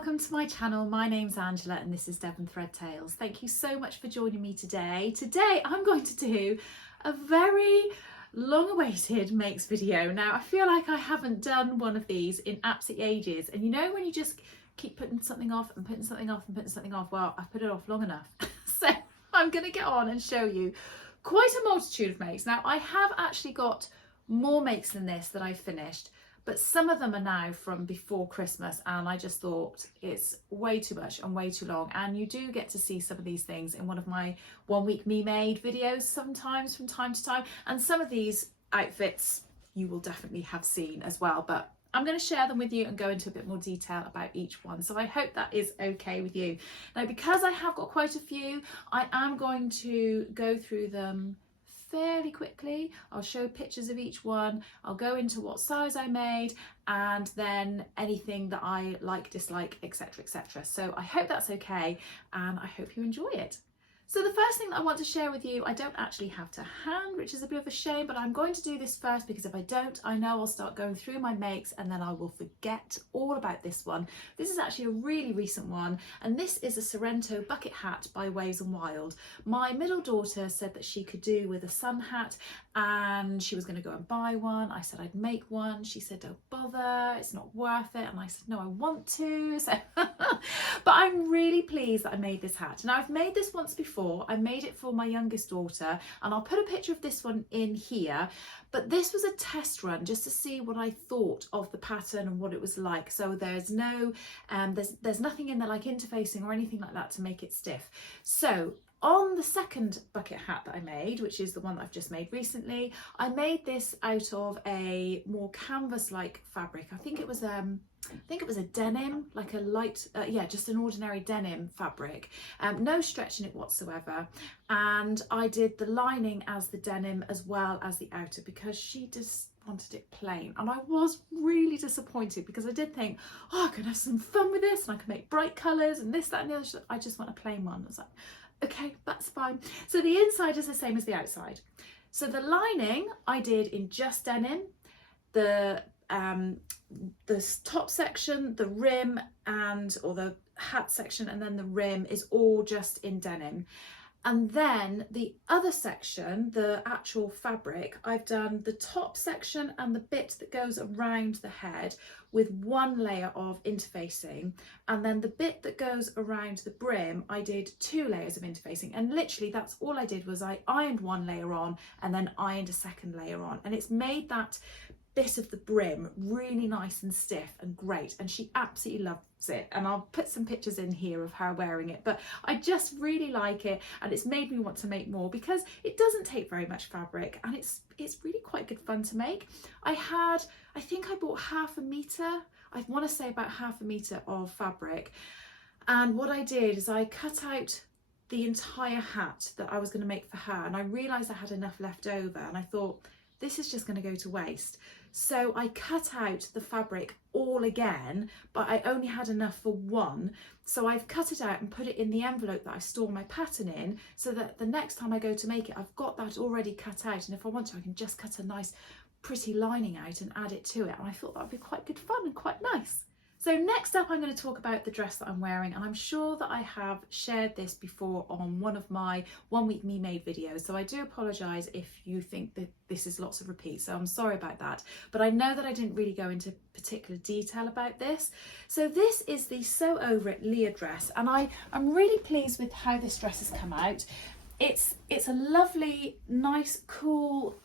welcome to my channel. My name's Angela and this is Devon Thread Tales. Thank you so much for joining me today. Today I'm going to do a very long-awaited makes video. Now I feel like I haven't done one of these in absolutely ages, and you know when you just keep putting something off and putting something off and putting something off, well, I've put it off long enough. So I'm going to get on and show you quite a multitude of makes. Now I have actually got more makes than this that I've finished, but some of them are now from before Christmas, and I just thought it's way too much and way too long. And you do get to see some of these things in one of my 1 week me made videos sometimes from time to time, and some of these outfits you will definitely have seen as well, but I'm going to share them with you and go into a bit more detail about each one. So I hope that is okay with you. Now, because I have got quite a few, I am going to go through them fairly quickly. I'll show pictures of each one, I'll go into what size I made, and then anything that I like, dislike, etc, etc. So I hope that's okay and I hope you enjoy it. So the first thing that I want to share with you, I don't actually have to hand, which is a bit of a shame, but I'm going to do this first because if I don't, I know I'll start going through my makes and then I will forget all about this one. This is actually a really recent one, and this is a Sorrento bucket hat by Waves and Wild. My middle daughter said that she could do with a sun hat and she was going to go and buy one. I said I'd make one. She said, don't bother, it's not worth it. And I said, no, I want to. So but I'm really pleased that I made this hat. Now I've made this once before. I made it for my youngest daughter, and I'll put a picture of this one in here, but this was a test run just to see what I thought of the pattern and what it was like. So there's no there's nothing in there like interfacing or anything like that to make it stiff. So on the second bucket hat that I made, which is the one that I've just made recently, I made this out of a more canvas-like fabric. I think it was a denim, like a light, yeah, just an ordinary denim fabric. No stretch in it whatsoever. And I did the lining as the denim as well as the outer because she just wanted it plain. And I was really disappointed because I did think, oh, I could have some fun with this and I could make bright colours and this, that and the other. I just want a plain one. I was like, okay, that's fine. So the inside is the same as the outside. So the lining I did in just denim, the top section, the rim or the hat section, and then the rim is all just in denim. And then the other section, the actual fabric, I've done the top section and the bit that goes around the head with one layer of interfacing, and then the bit that goes around the brim I did 2 layers of interfacing, and literally that's all I did was I ironed one layer on and then ironed a second layer on, and it's made that bit of the brim really nice and stiff and great, and she absolutely loves it. And I'll put some pictures in here of her wearing it, but I just really like it, and it's made me want to make more because it doesn't take very much fabric and it's really quite good fun to make. I think I bought half a meter, I want to say about half a meter of fabric, and what I did is I cut out the entire hat that I was going to make for her, and I realized I had enough left over, and I thought this is just going to go to waste. So I cut out the fabric all again, but I only had enough for one. So I've cut it out and put it in the envelope that I store my pattern in, so that the next time I go to make it, I've got that already cut out. And if I want to, I can just cut a nice pretty lining out and add it to it. And I thought that would be quite good fun and quite nice. So next up, I'm going to talk about the dress that I'm wearing, and I'm sure that I have shared this before on one of my 1 week me made videos, so I do apologise if you think that this is lots of repeats, so I'm sorry about that, but I know that I didn't really go into particular detail about this. So this is the Sew Over It Lea dress, and I'm really pleased with how this dress has come out. It's a lovely, nice, cool,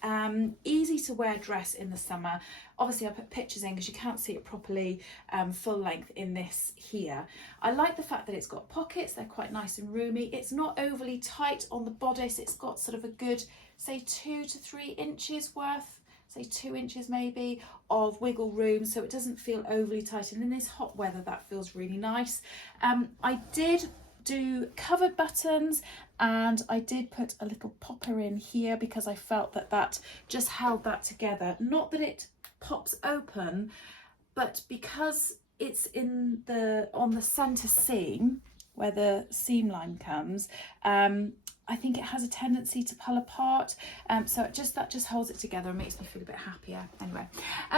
easy to wear dress in the summer. Obviously I put pictures in because you can't see it properly full length in this here. I like the fact that it's got pockets, they're quite nice and roomy. It's not overly tight on the bodice, it's got sort of a good, say 2 to 3 inches worth, say 2 inches maybe, of wiggle room, so it doesn't feel overly tight, and in this hot weather that feels really nice. I did do covered buttons, and I did put a little popper in here because I felt that that just held that together. Not that it pops open, but because it's on the center seam where the seam line comes, I think it has a tendency to pull apart, so that just holds it together and makes me feel a bit happier. Anyway,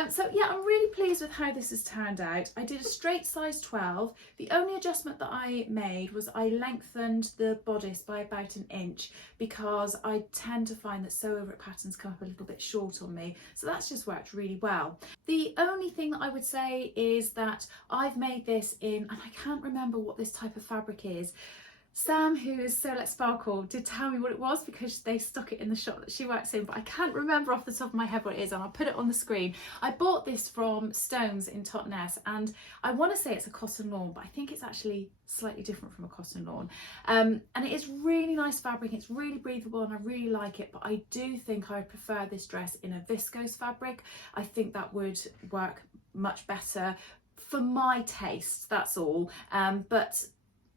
so yeah, I'm really pleased with how this has turned out. I did a straight size 12. The only adjustment that I made was I lengthened the bodice by about 1 inch, because I tend to find that sew over it patterns come up a little bit short on me, so that's just worked really well. The only thing that I would say is that I've made this in, and I can't remember what this type of fabric is. Sam, who is Sew Let Sparkle, did tell me what it was because they stock it in the shop that she works in, but I can't remember off the top of my head what it is, and I'll put it on the screen. I bought this from Stones in Totnes, and I want to say it's a cotton lawn, but I think it's actually slightly different from a cotton lawn. And it is really nice fabric, it's really breathable, and I really like it, but I do think I would prefer this dress in a viscose fabric. I think that would work much better for my taste, that's all. But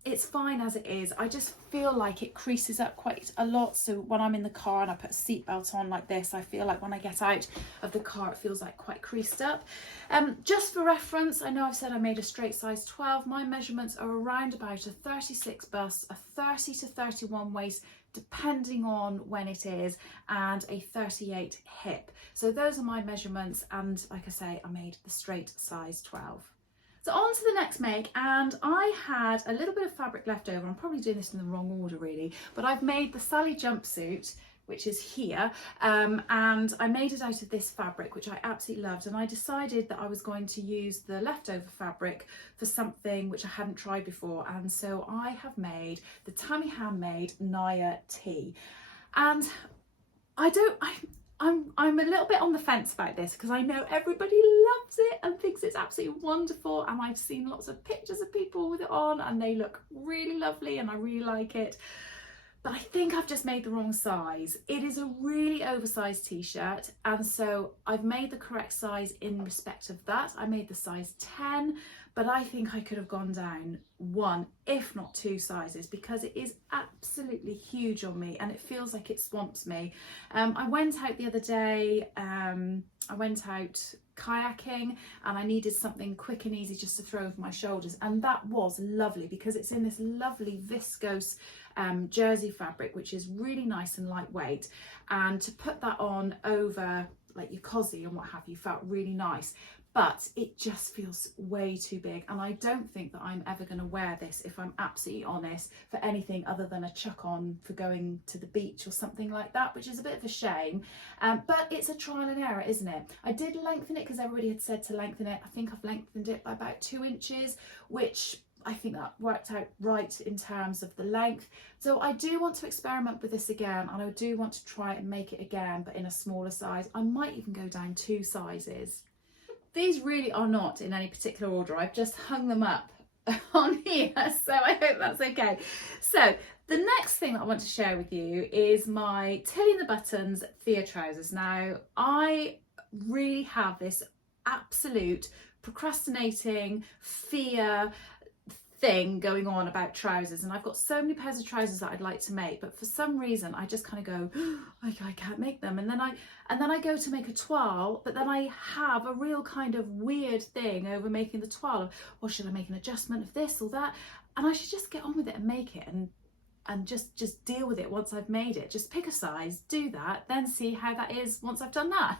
it's fine as it is. I just feel like it creases up quite a lot, so when I'm in the car and I put a seatbelt on like this, I feel like when I get out of the car it feels like quite creased up. Just for reference, I know I've said I made a straight size 12. My measurements are around about a 36 bust, a 30 to 31 waist depending on when it is, and a 38 hip. So those are my measurements, and like I say, I made the straight size 12. So on to the next make, and I had a little bit of fabric left over. I'm probably doing this in the wrong order really, but I've made the Sally jumpsuit, which is here, and I made it out of this fabric, which I absolutely loved, and I decided that I was going to use the leftover fabric for something which I hadn't tried before, and so I have made the Tammy Handmade Nia tee. And I'm a little bit on the fence about this, because I know everybody loves it and thinks it's absolutely wonderful, and I've seen lots of pictures of people with it on and they look really lovely and I really like it. But I think I've just made the wrong size. It is a really oversized t-shirt, and so I've made the correct size in respect of that. I made the size 10, but I think I could have gone down 1, if not 2 sizes, because it is absolutely huge on me and it feels like it swamps me. I went out the other day, I went out kayaking, and I needed something quick and easy just to throw over my shoulders, and that was lovely because it's in this lovely viscose jersey fabric, which is really nice and lightweight, and to put that on over like your cozy and what have you felt really nice. But it just feels way too big, and I don't think that I'm ever going to wear this, if I'm absolutely honest, for anything other than a chuck on for going to the beach or something like that, which is a bit of a shame. But it's a trial and error, isn't it? I did lengthen it because everybody had said to lengthen it. I think I've lengthened it by about 2 inches, which I think that worked out right in terms of the length. So I do want to experiment with this again, and I do want to try and make it again, but in a smaller size. I might even go down 2 sizes. These really are not in any particular order. I've just hung them up on here, so I hope that's okay. So the next thing that I want to share with you is my Tilly in the Buttons Thea trousers. Now, I really have this absolute procrastinating fear thing going on about trousers, and I've got so many pairs of trousers that I'd like to make, but for some reason I just kind of go, oh, I can't make them, and then I go to make a toile, but then I have a real kind of weird thing over making the toile. Well, should I make an adjustment of this or that? And I should just get on with it and make it, and just deal with it once I've made it. Just pick a size, do that, then see how that is once I've done that.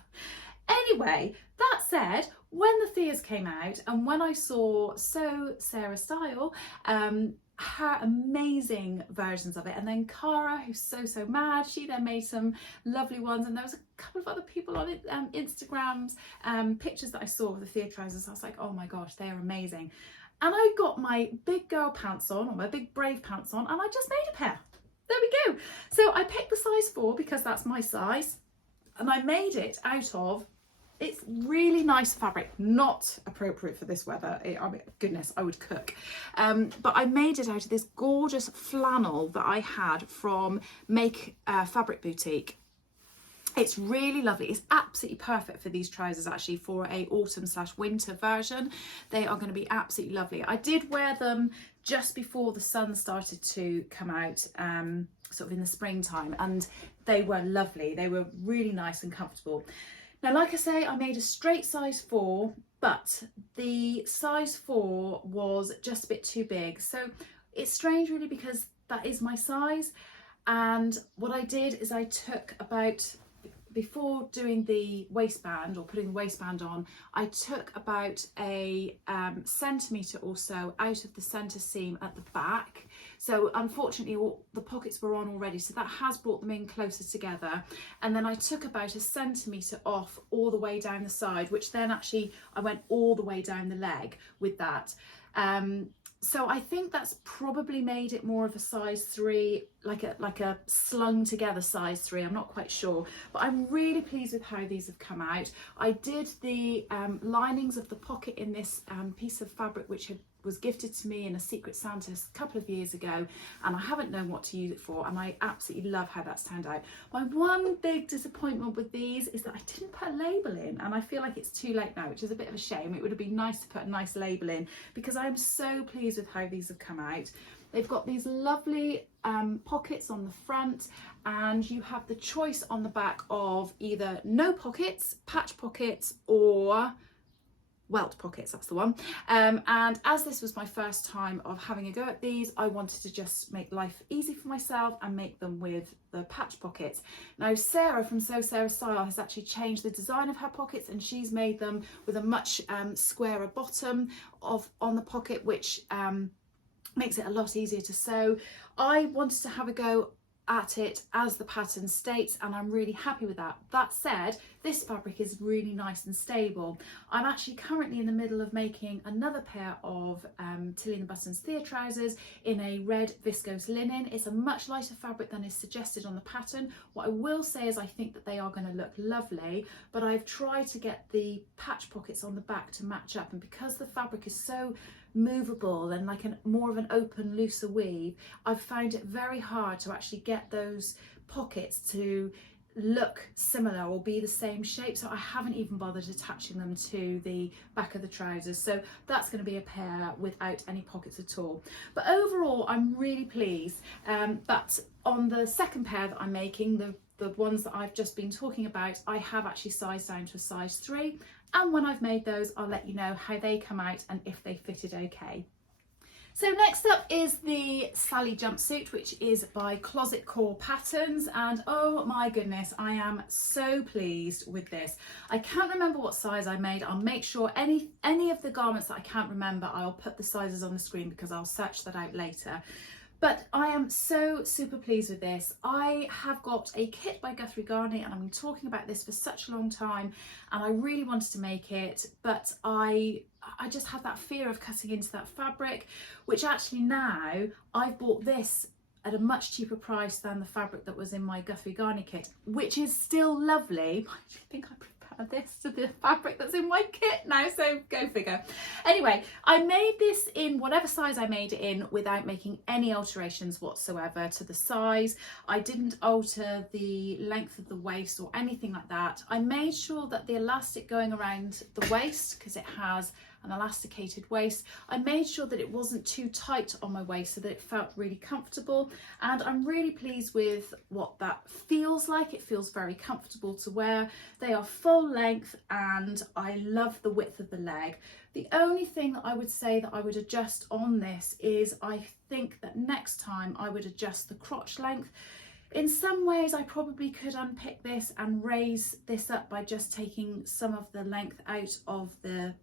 Anyway, that said, when the Theas came out and when I saw Sew Sarah Style, her amazing versions of it, and then Cara, who's so mad, she then made some lovely ones, and there was a couple of other people on it, Instagram's pictures that I saw of the Thea trousers. I was like, oh my gosh, they are amazing. And I got my big girl pants on, or my big brave pants on, and I just made a pair. There we go. So I picked the size 4 because that's my size, and I made it out of, it's really nice fabric, not appropriate for this weather. I mean, goodness, I would cook. But I made it out of this gorgeous flannel that I had from Make Fabric Boutique. It's really lovely. It's absolutely perfect for these trousers, actually, for a autumn/winter version. They are going to be absolutely lovely. I did wear them just before the sun started to come out, sort of in the springtime, and they were lovely. They were really nice and comfortable. Now, like I say, I made a straight size 4, but the size 4 was just a bit too big. So it's strange really, because that is my size. And what I did is I took about, before doing the waistband or putting the waistband on, I took about a centimetre or so out of the centre seam at the back. So unfortunately all the pockets were on already, so that has brought them in closer together. And then I took about a centimetre off all the way down the side, which then actually I went all the way down the leg with that. So I think that's probably made it more of a size 3, like a slung together size 3. I'm not quite sure, but I'm really pleased with how these have come out. I did the linings of the pocket in this piece of fabric which was gifted to me in a Secret Santa a couple of years ago, and I haven't known what to use it for, and I absolutely love how that's turned out. My one big disappointment with these is that I didn't put a label in, and I feel like it's too late now, which is a bit of a shame. It would have been nice to put a nice label in, because I'm so pleased with how these have come out. They've got these lovely pockets on the front, and you have the choice on the back of either no pockets, patch pockets, or welt pockets, that's the one. And as this was my first time of having a go at these, I wanted to just make life easy for myself and make them with the patch pockets. Now Sarah from Sew Sarah Style has actually changed the design of her pockets, and she's made them with a much squarer bottom on the pocket, which makes it a lot easier to sew. I wanted to have a go at it as the pattern states, and I'm really happy with that. That said, this fabric is really nice and stable. I'm actually currently in the middle of making another pair of Tilly and the Buttons Thea trousers in a red viscose linen. It's a much lighter fabric than is suggested on the pattern. What I will say is I think that they are going to look lovely, but I've tried to get the patch pockets on the back to match up, and because the fabric is so movable and like more of an open, looser weave, I've found it very hard to actually get those pockets to look similar or be the same shape, so I haven't even bothered attaching them to the back of the trousers. So that's going to be a pair without any pockets at all. But overall I'm really pleased that on the second pair that I'm making, the ones that I've just been talking about, I have actually sized down to a size 3, and when I've made those I'll let you know how they come out and if they fitted okay. So next up is the Sally jumpsuit, which is by Closet Core Patterns, and oh my goodness, I am so pleased with this. I can't remember what size I made. I'll make sure any of the garments that I can't remember, I'll put the sizes on the screen because I'll search that out later. But I am so super pleased with this. I have got a kit by Guthrie Ghani, and I've been talking about this for such a long time, and I really wanted to make it, but I just had that fear of cutting into that fabric, which actually now I've bought this at a much cheaper price than the fabric that was in my Guthrie Ghani kit, which is still lovely. I think I prefer this to the fabric that's in my kit now, so go figure. Anyway, I made this in whatever size I made it in without making any alterations whatsoever to the size. I didn't alter the length of the waist or anything like that. I made sure that the elastic going around the waist, because it has an elasticated waist, I made sure that it wasn't too tight on my waist so that it felt really comfortable, and I'm really pleased with what that feels like. It feels very comfortable to wear. They are full length and I love the width of the leg. The only thing that I would say that I would adjust on this is I think that next time I would adjust the crotch length. In some ways I probably could unpick this and raise this up by just taking some of the length out of the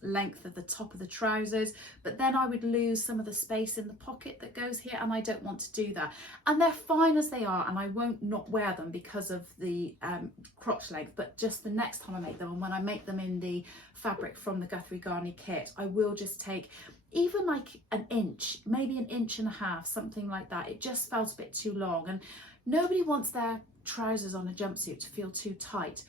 length of the top of the trousers, but then I would lose some of the space in the pocket that goes here, and I don't want to do that. And they're fine as they are, and I won't not wear them because of the crotch length, but just the next time I make them, and when I make them in the fabric from the Guthrie Ghani kit, I will just take even like an inch, maybe an inch and a half, something like that. It just felt a bit too long, and nobody wants their trousers on a jumpsuit to feel too tight.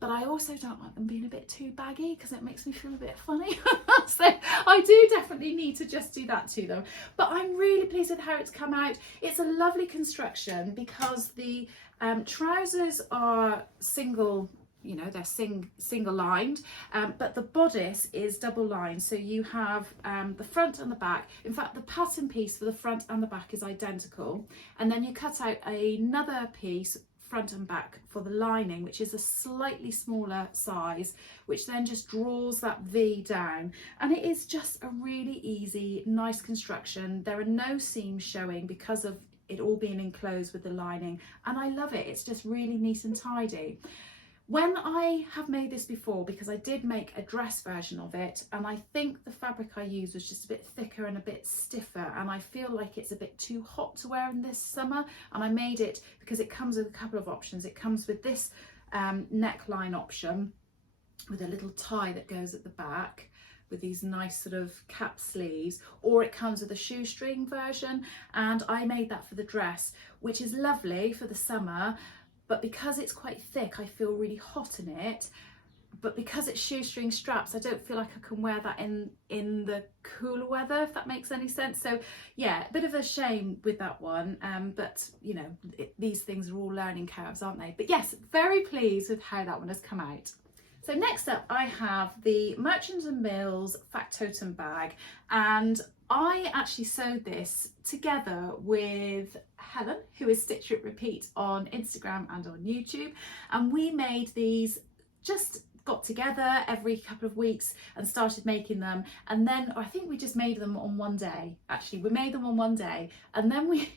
But I also don't like them being a bit too baggy because it makes me feel a bit funny. So I do definitely need to just do that to them. But I'm really pleased with how it's come out. It's a lovely construction because the trousers are single, you know, they're single lined, but the bodice is double lined. So you have the front and the back. In fact, the pattern piece for the front and the back is identical. And then you cut out another piece front and back for the lining, which is a slightly smaller size, which then just draws that V down, and it is just a really easy, nice construction. There are no seams showing because of it all being enclosed with the lining, and I love it. It's just really neat and tidy. When I have made this before, because I did make a dress version of it, and I think the fabric I used was just a bit thicker and a bit stiffer, and I feel like it's a bit too hot to wear in this summer, and I made it because it comes with a couple of options. It comes with this neckline option with a little tie that goes at the back with these nice sort of cap sleeves, or it comes with a shoestring version, and I made that for the dress, which is lovely for the summer. But because it's quite thick, I feel really hot in it. But because it's shoestring straps, I don't feel like I can wear that in the cooler weather, if that makes any sense. So yeah, a bit of a shame with that one. But you know, these things are all learning curves, aren't they? But yes, very pleased with how that one has come out. So next up, I have the Merchant & Mills Factotum bag, and I actually sewed this together with Helen, who is Stitch Rip Repeat on Instagram and on YouTube, and we made these, just got together every couple of weeks and started making them, and then I think we just made them on one day. Actually, we made them on one day, and then we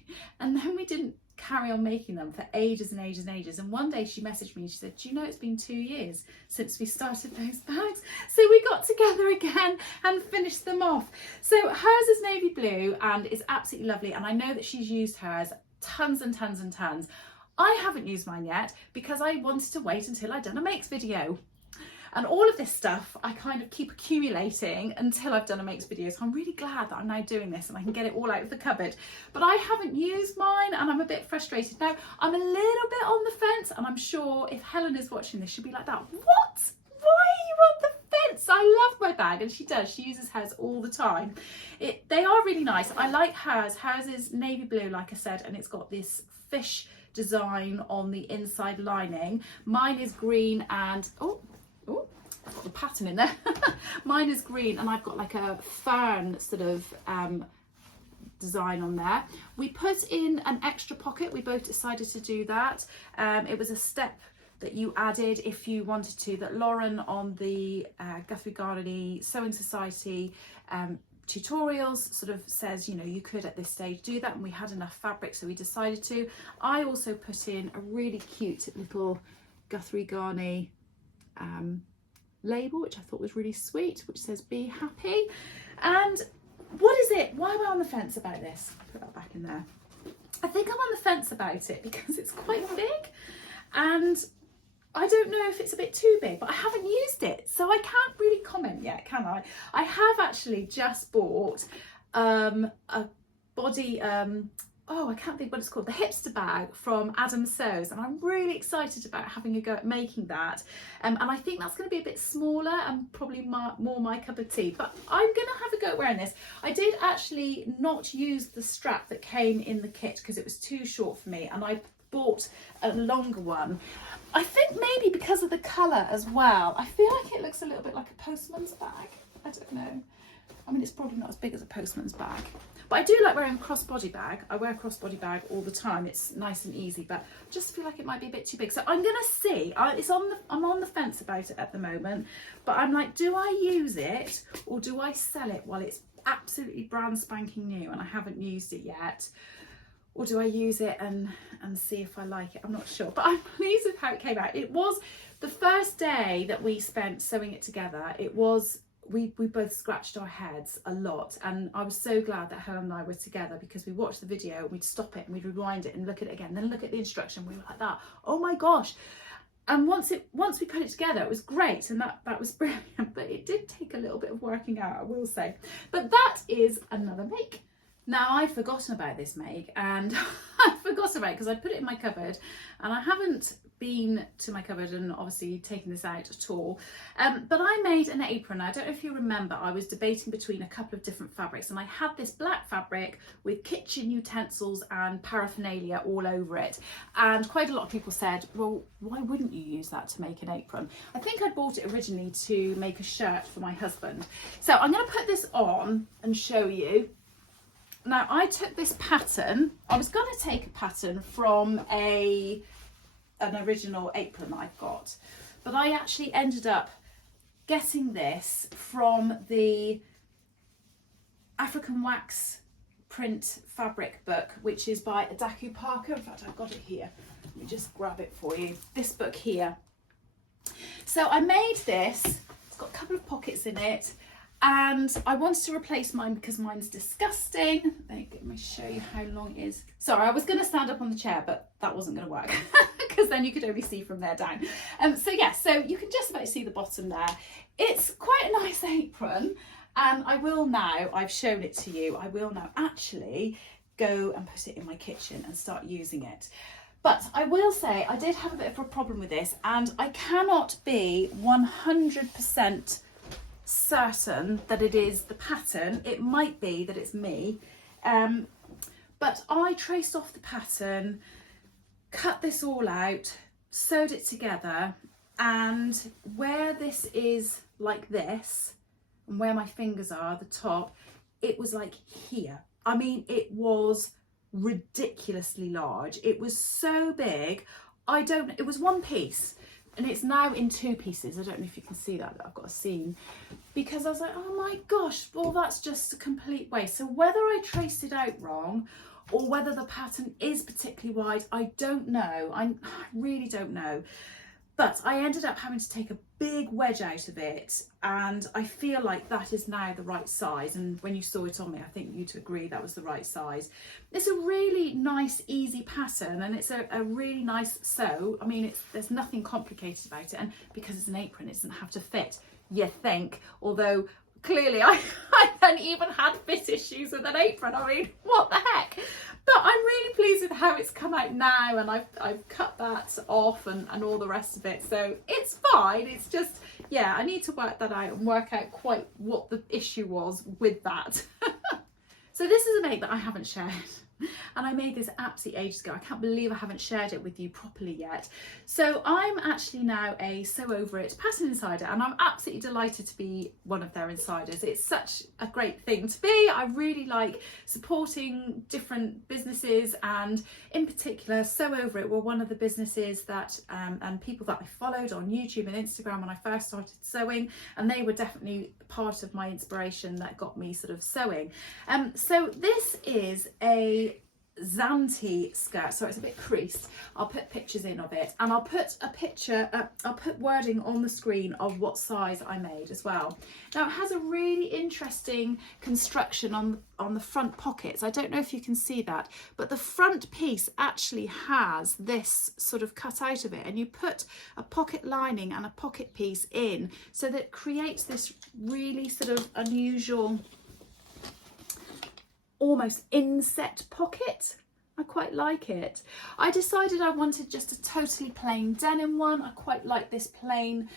didn't carry on making them for ages and ages and ages. And one day she messaged me and she said, do you know it's been 2 years since we started those bags? So we got together again and finished them off. So hers is navy blue and it's absolutely lovely, and I know that she's used hers tons and tons and tons. I haven't used mine yet because I wanted to wait until I'd done a makes video. And all of this stuff I kind of keep accumulating until I've done a makes video. So I'm really glad that I'm now doing this and I can get it all out of the cupboard. But I haven't used mine and I'm a bit frustrated. Now, I'm a little bit on the fence, and I'm sure if Helen is watching this, she'll be like that. What? Why are you on the fence? I love my bag, and she does. She uses hers all the time. They are really nice. I like hers. Hers is navy blue, like I said, and it's got this fish design on the inside lining. Mine is green and, oh, I've got the pattern in there. Mine is green and I've got like a fern sort of design on there. We put in an extra pocket. We both decided to do that. It was a step that you added if you wanted to, that Lauren on the Guthrie Garney Sewing Society tutorials sort of says, you know, you could at this stage do that, and we had enough fabric, so we decided to. I also put in a really cute little Guthrie Garney label, which I thought was really sweet, which says be happy. And what is it? Why am I on the fence about this? Put that back in there. I think I'm on the fence about it because it's quite big, and I don't know if it's a bit too big, but I haven't used it, so I can't really comment yet, can I? I have actually just bought a body, oh, I can't think what it's called, the hipster bag from Adam Sews, and I'm really excited about having a go at making that. And I think that's going to be a bit smaller and probably more my cup of tea, but I'm going to have a go at wearing this. I did actually not use the strap that came in the kit because it was too short for me, and I bought a longer one. I think maybe because of the colour as well. I feel like it looks a little bit like a postman's bag. I don't know. I mean, it's probably not as big as a postman's bag, but I do like wearing a crossbody bag. I wear a crossbody bag all the time. It's nice and easy, but I just feel like it might be a bit too big. So I'm gonna see. I'm on the fence about it at the moment, but I'm like, do I use it or do I sell it while it's absolutely brand spanking new and I haven't used it yet? Or do I use it and see if I like it? I'm not sure, but I'm pleased with how it came out. It was the first day that we spent sewing it together. It was, we both scratched our heads a lot, and I was so glad that Helen and I were together because we watched the video and we'd stop it and we'd rewind it and look at it again, then look at the instruction. We were like that, oh my gosh. And once we put it together, it was great, and that was brilliant, but it did take a little bit of working out, I will say. But that is another make. Now, I'd forgotten about this make, and I forgot about it because I put it in my cupboard, and I haven't been to my cupboard and obviously taken this out at all. But I made an apron. I don't know if you remember, I was debating between a couple of different fabrics, and I had this black fabric with kitchen utensils and paraphernalia all over it. And quite a lot of people said, well, why wouldn't you use that to make an apron? I think I bought it originally to make a shirt for my husband. So I'm going to put this on and show you. Now, I took this pattern. I was going to take a pattern from an original apron I've got, but I actually ended up getting this from the African Wax print fabric book, which is by Adaku Parker. In fact, I've got it here. Let me just grab it for you. This book here. So I made this. It's got a couple of pockets in it, and I wanted to replace mine because mine's disgusting. Let me show you how long it is. Sorry, I was going to stand up on the chair, but that wasn't going to work because then you could only see from there down. So yeah, so you can just about see the bottom there. It's quite a nice apron, and I will now, I've shown it to you, I will now actually go and put it in my kitchen and start using it. But I will say I did have a bit of a problem with this, and I cannot be 100% certain that it is the pattern. It might be that it's me, but I traced off the pattern, cut this all out, sewed it together, and where this is like this and where my fingers are, the top, it was like here. I mean, it was ridiculously large. It was so big. It was one piece, and it's now in two pieces. I don't know if you can see that I've got a seam, because I was like, oh my gosh, well, that's just a complete waste. So whether I traced it out wrong or whether the pattern is particularly wide, I don't know. I really don't know. But I ended up having to take a big wedge out of it, and I feel like that is now the right size. And when you saw it on me, I think you'd agree that was the right size. It's a really nice, easy pattern, and it's a really nice sew. I mean, there's nothing complicated about it, and because it's an apron, it doesn't have to fit, you think, although clearly I then even had fit issues with an apron. I mean, what the heck? But I'm really pleased with how it's come out now, and I've cut that off and all the rest of it. So it's fine. It's just, yeah, I need to work that out and work out quite what the issue was with that. So this is a make that I haven't shared. And I made this absolutely ages ago. I can't believe I haven't shared it with you properly yet. So I'm actually now a Sew Over It pattern insider, and I'm absolutely delighted to be one of their insiders. It's such a great thing to be. I really like supporting different businesses, and in particular Sew Over It were one of the businesses that and people that I followed on YouTube and Instagram when I first started sewing, and they were definitely part of my inspiration that got me sort of sewing. So this is a Zanti skirt, so it's a bit creased. I'll put pictures in of it, and I'll put a picture, I'll put wording on the screen of what size I made as well. Now it has a really interesting construction on the front pockets. I don't know if you can see that, but the front piece actually has this sort of cut out of it, and you put a pocket lining and a pocket piece in, so that it creates this really sort of unusual, almost inset pocket. I quite like it. I decided I wanted just a totally plain denim one. I quite like this plain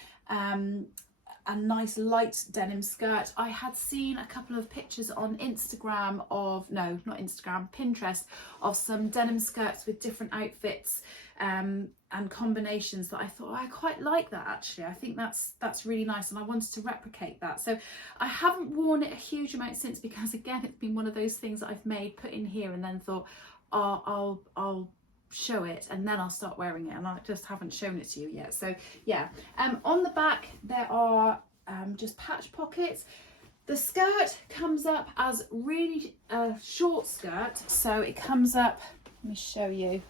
a nice light denim skirt. I had seen a couple of pictures on Instagram of, no, not Instagram, Pinterest, of some denim skirts with different outfits and combinations that I thought, oh, I quite like that actually. I think that's really nice, and I wanted to replicate that. So I haven't worn it a huge amount since, because again, it's been one of those things that I've made, put in here, and then thought, oh, I'll show it and then I'll start wearing it, and I just haven't shown it to you yet. So yeah, on the back there are just patch pockets. The skirt comes up as really a short skirt, so it comes up, let me show you,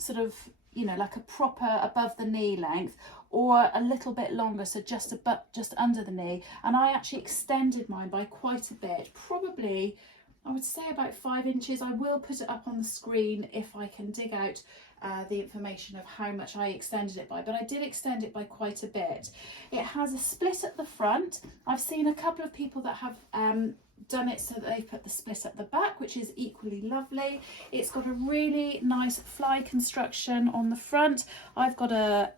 sort of, you know, like a proper above the knee length, or a little bit longer, so just under the knee. And I actually extended mine by quite a bit, probably I would say about 5 inches. I will put it up on the screen if I can dig out the information of how much I extended it by, but I did extend it by quite a bit. It has a split at the front. I've seen a couple of people that have done it so that they've put the split at the back, which is equally lovely. It's got a really nice fly construction on the front. I've got a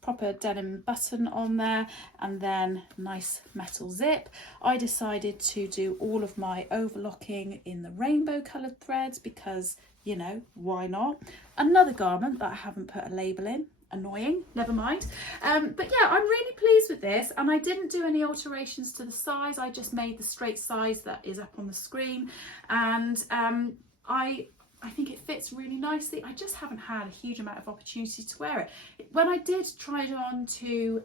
proper denim button on there, and then nice metal zip. I decided to do all of my overlocking in the rainbow coloured threads because, you know, why not? Another garment that I haven't put a label in. Annoying, never mind. But yeah, I'm really pleased with this, and I didn't do any alterations to the size. I just made the straight size that is up on the screen, and I I think it fits really nicely. I just haven't had a huge amount of opportunity to wear it. When I did try it on to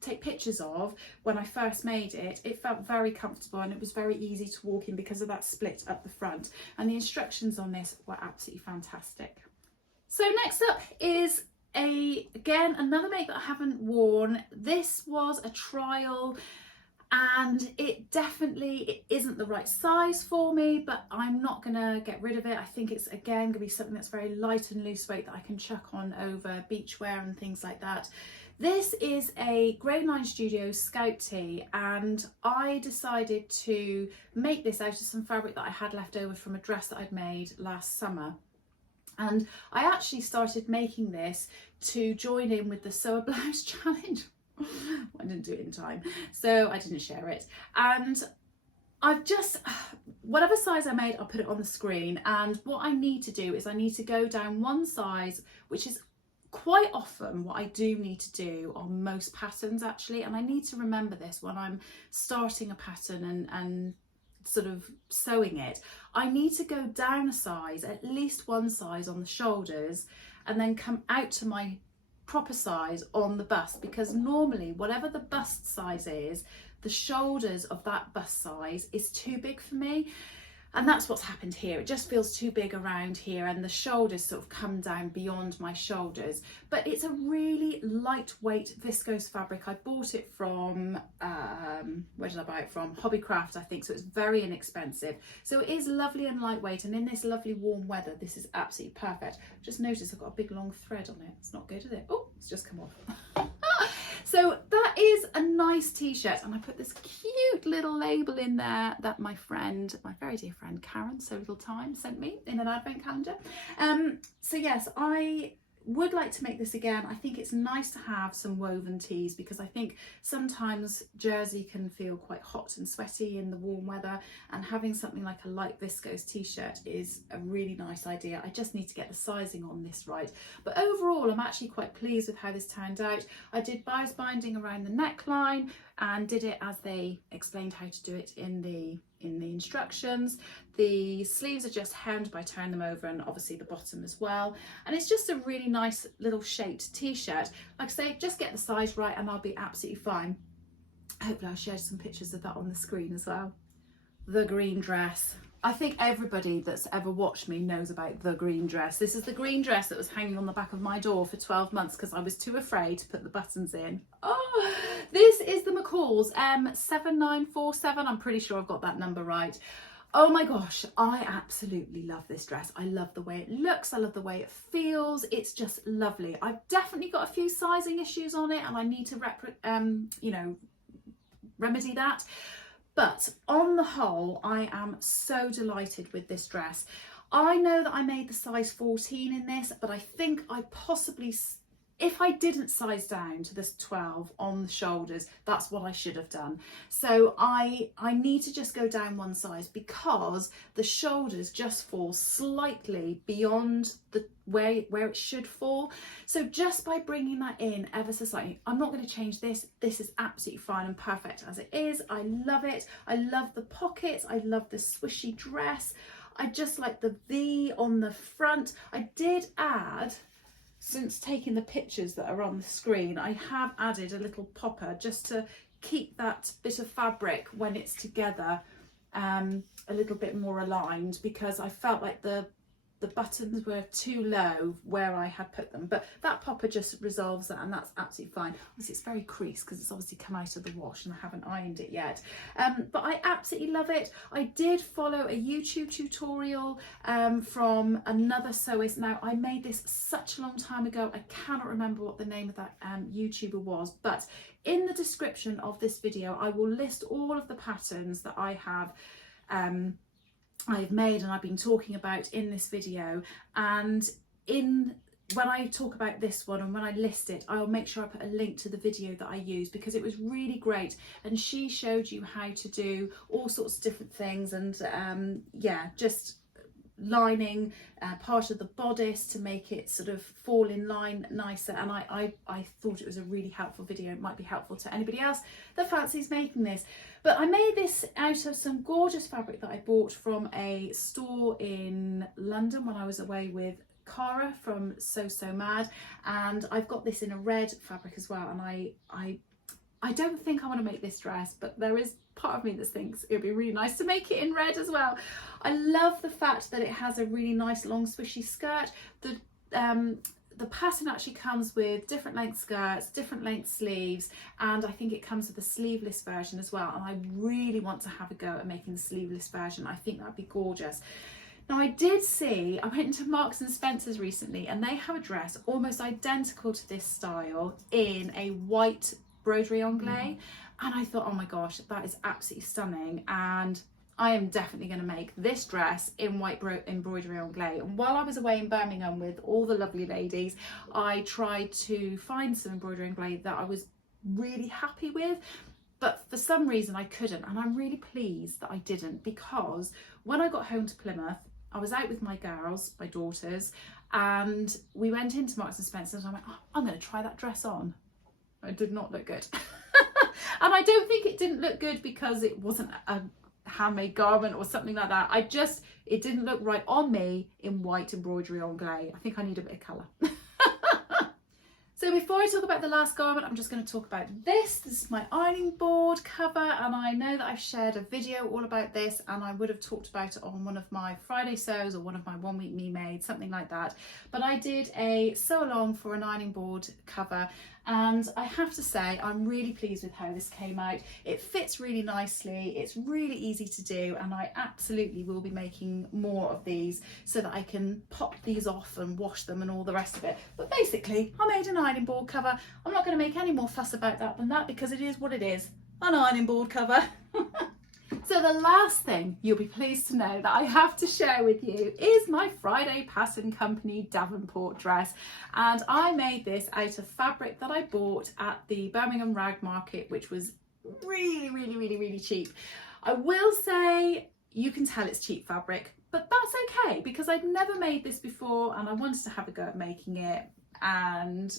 take pictures of when I first made it, it felt very comfortable and it was very easy to walk in because of that split up the front. And the instructions on this were absolutely fantastic. So next up is again, another make that I haven't worn. This was a trial and it definitely isn't the right size for me, but I'm not gonna get rid of it. I think it's again gonna be something that's very light and loose weight that I can chuck on over beachwear and things like that. This is a Gridline Studio Scout tee, and I decided to make this out of some fabric that I had left over from a dress that I'd made last summer. And I actually started making this to join in with the Sew a Blouse challenge. I didn't do it in time, so I didn't share it. And I've just, whatever size I made, I'll put it on the screen. And what I need to do is I need to go down one size, which is quite often what I do need to do on most patterns actually. And I need to remember this when I'm starting a pattern and sort of sewing it. I need to go down a size, at least one size on the shoulders, and then come out to my proper size on the bust, because normally whatever the bust size is, the shoulders of that bust size is too big for me. And that's what's happened here. It just feels too big around here and the shoulders sort of come down beyond my shoulders. But it's a really lightweight viscose fabric. I bought it from, where did I buy it from? Hobbycraft, I think. So it's very inexpensive. So it is lovely and lightweight. And in this lovely warm weather, this is absolutely perfect. Just notice I've got a big long thread on it. It's not good, is it? Oh, it's just come off. So that is a nice t-shirt, and I put this cute little label in there that my friend, my very dear friend Karen, So Little Time, sent me in an advent calendar. So yes, I would like to make this again. I think it's nice to have some woven tees, because I think sometimes jersey can feel quite hot and sweaty in the warm weather, and having something like a light viscose t-shirt is a really nice idea. I just need to get the sizing on this right. But overall, I'm actually quite pleased with how this turned out. I did bias binding around the neckline and did it as they explained how to do it in the instructions. The sleeves are just hemmed by turning them over, and obviously the bottom as well. And it's just a really nice little shaped t-shirt. Like I say, just get the size right and I'll be absolutely fine. Hopefully I'll share some pictures of that on the screen as well. The green dress. I think everybody that's ever watched me knows about the green dress. This is the green dress that was hanging on the back of my door for 12 months because I was too afraid to put the buttons in. Oh, this is the McCall's M7947. I'm pretty sure I've got that number right. Oh my gosh, I absolutely love this dress. I love the way it looks. I love the way it feels. It's just lovely. I've definitely got a few sizing issues on it, and I need to remedy that. But on the whole, I am so delighted with this dress. I know that I made the size 14 in this, but I think I possibly, if I didn't size down to this 12 on the shoulders, that's what I should have done. So I need to just go down one size, because the shoulders just fall slightly beyond the where it should fall. So just by bringing that in ever so slightly, I'm not going to change this. This is absolutely fine and perfect as it is. I love it. I love the pockets. I love the swishy dress. I just like the V on the front. I did add, since taking the pictures that are on the screen, I have added a little popper just to keep that bit of fabric when it's together a little bit more aligned, because I felt like the buttons were too low where I had put them. But that popper just resolves that, and that's absolutely fine. Obviously it's very creased because it's obviously come out of the wash and I haven't ironed it yet. But I absolutely love it. I did follow a YouTube tutorial from another sewist. Now, I made this such a long time ago, I cannot remember what the name of that YouTuber was, but in the description of this video I will list all of the patterns that I have I've made and I've been talking about in this video. And when I talk about this one and when I list it, I'll make sure I put a link to the video that I used, because it was really great, and she showed you how to do all sorts of different things. And yeah, just lining part of the bodice to make it sort of fall in line nicer, and I thought it was a really helpful video. It might be helpful to anybody else that fancies making this. But I made this out of some gorgeous fabric that I bought from a store in London when I was away with Cara from So Mad, and I've got this in a red fabric as well, and I don't think I want to make this dress, but there is part of me that thinks it would be really nice to make it in red as well. I love the fact that it has a really nice long swishy skirt. The pattern actually comes with different length skirts, different length sleeves, and I think it comes with a sleeveless version as well, and I really want to have a go at making the sleeveless version. I think that'd be gorgeous. Now I went into Marks and Spencer's recently, and they have a dress almost identical to this style in a white broderie anglais, and I thought, oh my gosh, that is absolutely stunning, and I am definitely going to make this dress in white embroidery anglais. And while I was away in Birmingham with all the lovely ladies, I tried to find some embroidery anglais that I was really happy with, but for some reason I couldn't, and I'm really pleased that I didn't, because when I got home to Plymouth, I was out with my girls, my daughters, and we went into Marks and Spencer's, and I went, oh, I'm going to try that dress on. It did not look good. And I don't think it didn't look good because it wasn't a handmade garment or something like that. It didn't look right on me in white embroidery anglais. I think I need a bit of colour. So before I talk about the last garment, I'm just going to talk about this. This is my ironing board cover, and I know that I've shared a video all about this, and I would have talked about it on one of my Friday sews or one of my 1 week me made, something like that. But I did a sew along for an ironing board cover, and I have to say I'm really pleased with how this came out. It fits really nicely, it's really easy to do, and I absolutely will be making more of these so that I can pop these off and wash them and all the rest of it. But basically I made an ironing board cover. I'm not going to make any more fuss about that than that, because it is what it is, an ironing board cover. So the last thing you'll be pleased to know that I have to share with you is my Friday Pattern Company Davenport dress, and I made this out of fabric that I bought at the Birmingham Rag Market, which was really cheap. I will say you can tell it's cheap fabric, but that's okay, because I'd never made this before and I wanted to have a go at making it, and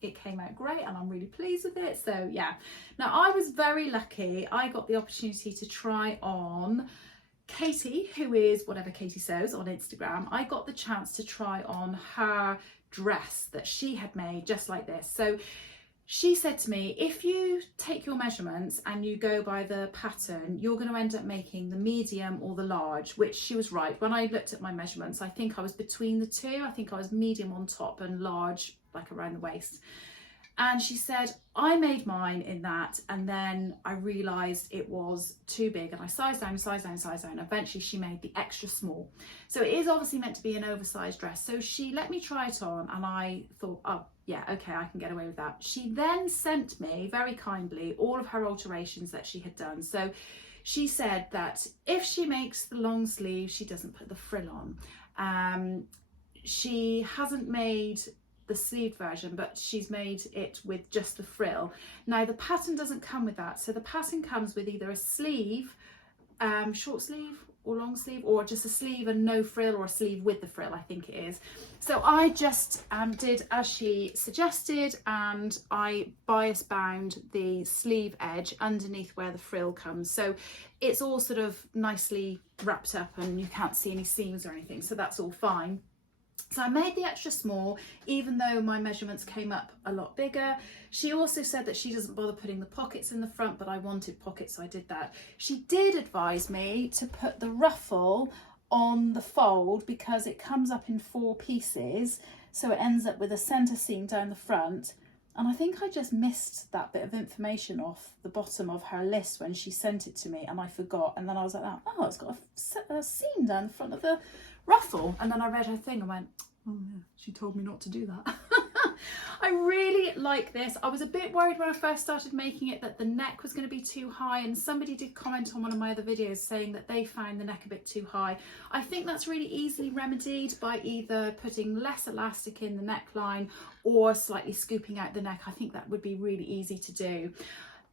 it came out great and I'm really pleased with it. So yeah, now I was very lucky. I got the opportunity to try on Katie, who is Whatever Katie Sews on Instagram. I got the chance to try on her dress that she had made just like this. So she said to me, if you take your measurements and you go by the pattern, you're going to end up making the medium or the large, which she was right. When I looked at my measurements, I think I was between the two. I think I was medium on top and large like around the waist. And she said, I made mine in that, and then I realised it was too big, and I sized down. Eventually she made the extra small. So it is obviously meant to be an oversized dress. So she let me try it on, and I thought, oh yeah, okay, I can get away with that. She then sent me very kindly all of her alterations that she had done. So she said that if she makes the long sleeve, she doesn't put the frill on. She hasn't made the sleeved version, but she's made it with just the frill. Now the pattern doesn't come with that, so the pattern comes with either a sleeve, short sleeve or long sleeve, or just a sleeve and no frill, or a sleeve with the frill, I think it is. So I just did as she suggested, and I bias bound the sleeve edge underneath where the frill comes, so it's all sort of nicely wrapped up and you can't see any seams or anything, so that's all fine. So I made the extra small, even though my measurements came up a lot bigger. She also said that she doesn't bother putting the pockets in the front, but I wanted pockets, so I did that. She did advise me to put the ruffle on the fold because it comes up in 4 pieces, so it ends up with a centre seam down the front. And I think I just missed that bit of information off the bottom of her list when she sent it to me, and I forgot. And then I was like, oh, it's got a seam down the front of the ruffle. And then I read her thing and went, oh yeah, she told me not to do that. I really like this. I was a bit worried when I first started making it that the neck was going to be too high, and somebody did comment on one of my other videos saying that they found the neck a bit too high. I think that's really easily remedied by either putting less elastic in the neckline or slightly scooping out the neck. I think that would be really easy to do.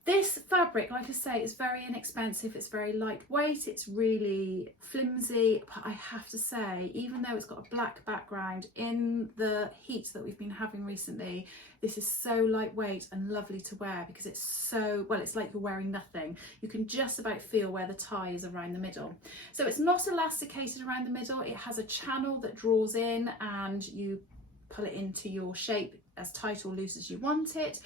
This fabric, like I say, is very inexpensive, it's very lightweight, it's really flimsy, but I have to say, even though it's got a black background, in the heat that we've been having recently, this is so lightweight and lovely to wear because it's so, well, it's like you're wearing nothing. You can just about feel where the tie is around the middle. So it's not elasticated around the middle, it has a channel that draws in and you pull it into your shape as tight or loose as you want it.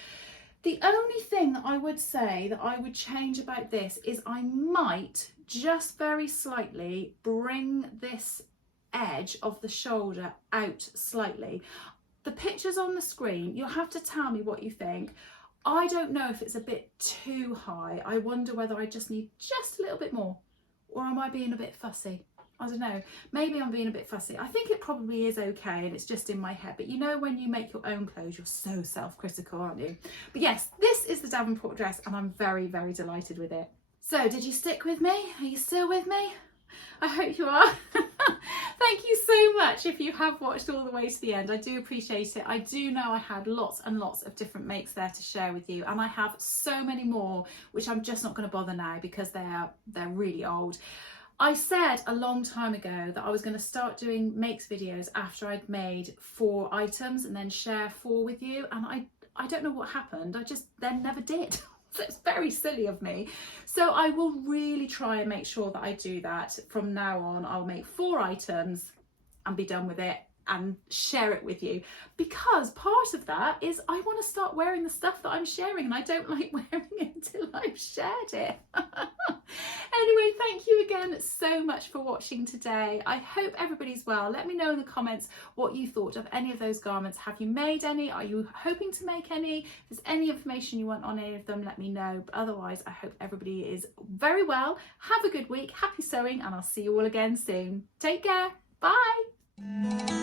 The only thing that I would say that I would change about this is I might just very slightly bring this edge of the shoulder out slightly. The pictures on the screen, you'll have to tell me what you think. I don't know if it's a bit too high. I wonder whether I just need just a little bit more, or am I being a bit fussy? I don't know, maybe I'm being a bit fussy. I think it probably is okay and it's just in my head, but you know when you make your own clothes, you're so self-critical, aren't you? But yes, this is the Davenport dress and I'm very, very delighted with it. So did you stick with me? Are you still with me? I hope you are. Thank you so much if you have watched all the way to the end. I do appreciate it. I do know I had lots and lots of different makes there to share with you, and I have so many more which I'm just not going to bother now because they're really old. I said a long time ago that I was going to start doing makes videos after I'd made 4 items and then share 4 with you, and I don't know what happened. I just then never did. So it's very silly of me. So I will really try and make sure that I do that. From now on, I'll make 4 items and be done with it and share it with you, because part of that is I want to start wearing the stuff that I'm sharing and I don't like wearing it until I've shared it. Anyway, thank you again so much for watching today. I hope everybody's well. Let me know in the comments what you thought of any of those garments. Have you made any? Are you hoping to make any? If there's any information you want on any of them, let me know. But otherwise, I hope everybody is very well. Have a good week, happy sewing, and I'll see you all again soon. Take care. Bye.